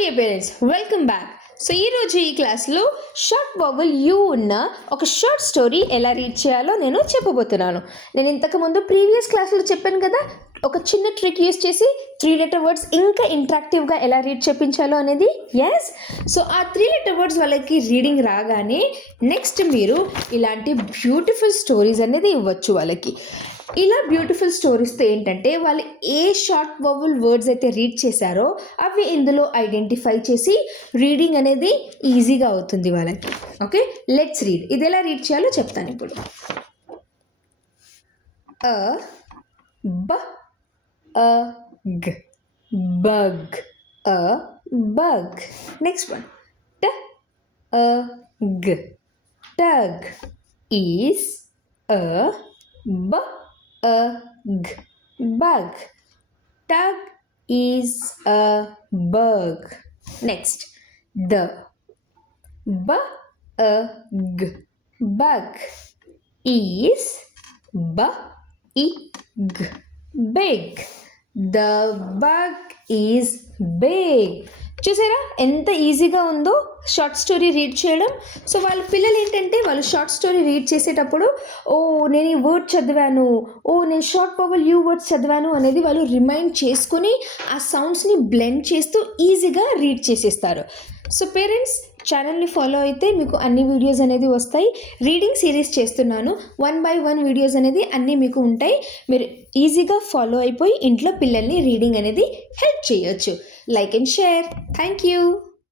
Dear parents, welcome back. So ఈరోజు ఈ క్లాస్లో షార్ట్ వవల్ యూ ఉన్న ఒక షార్ట్ స్టోరీ ఎలా రీడ్ చేయాలో నేను చెప్పబోతున్నాను. నేను ఇంతకుముందు ప్రీవియస్ క్లాస్లో చెప్పాను కదా, ఒక చిన్న ట్రిక్ యూస్ చేసి 3 లెటర్ వర్డ్స్ ఇంకా ఇంట్రాక్టివ్గా ఎలా రీడ్ చేయించాలో అనేది. ఎస్, సో ఆ 3 లెటర్ వర్డ్స్ వాళ్ళకి రీడింగ్ రాగానే నెక్స్ట్ మీరు ఇలాంటి బ్యూటిఫుల్ స్టోరీస్ అనేది ఇవ్వచ్చు వాళ్ళకి. ఇలా బ్యూటిఫుల్ స్టోరీస్తో ఏంటంటే వాళ్ళు ఏ షార్ట్ వవల్ వర్డ్స్ అయితే రీడ్ చేశారో అవి ఇందులో ఐడెంటిఫై చేసి రీడింగ్ అనేది ఈజీగా అవుతుంది వాళ్ళకి. Okay, let's read. ఇది ఎలా రీడ్ చేయాలో చెప్తాను ఇప్పుడు. అ బ అ గ బగ్, అ బగ్. నెక్స్ట్ వన్ ట అ గ టగ్, ఈస్ అ బ a g bug. Tug is a bug. Next, the b a g bug is b e g big. The bug is big. చూసారా ఎంత ఈజీగా ఉందో షార్ట్ స్టోరీ రీడ్ చేయడం. So వాళ్ళ పిల్లలు ఏంటంటే వాళ్ళు షార్ట్ స్టోరీ రీడ్ చేసేటప్పుడు ఓ నేను ఈ వర్డ్ చదివాను, ఓ నేను షార్ట్ వవల్ యూ వర్డ్స్ చదివాను అనేది వాళ్ళు రిమైండ్ చేసుకొని ఆ సౌండ్స్ని బ్లెండ్ చేస్తూ ఈజీగా రీడ్ చేసేస్తారు. సో పేరెంట్స్, ఛానల్ని ఫాలో అయితే మీకు అన్ని వీడియోస్ అనేది వస్తాయి. రీడింగ్ సిరీస్ చేస్తున్నాను, 1 by 1 వీడియోస్ అనేది అన్నీ మీకు ఉంటాయి. మీరు ఈజీగా ఫాలో అయిపోయి ఇంట్లో పిల్లల్ని రీడింగ్ అనేది హెల్ప్ చేయొచ్చు. Like and share. Thank you.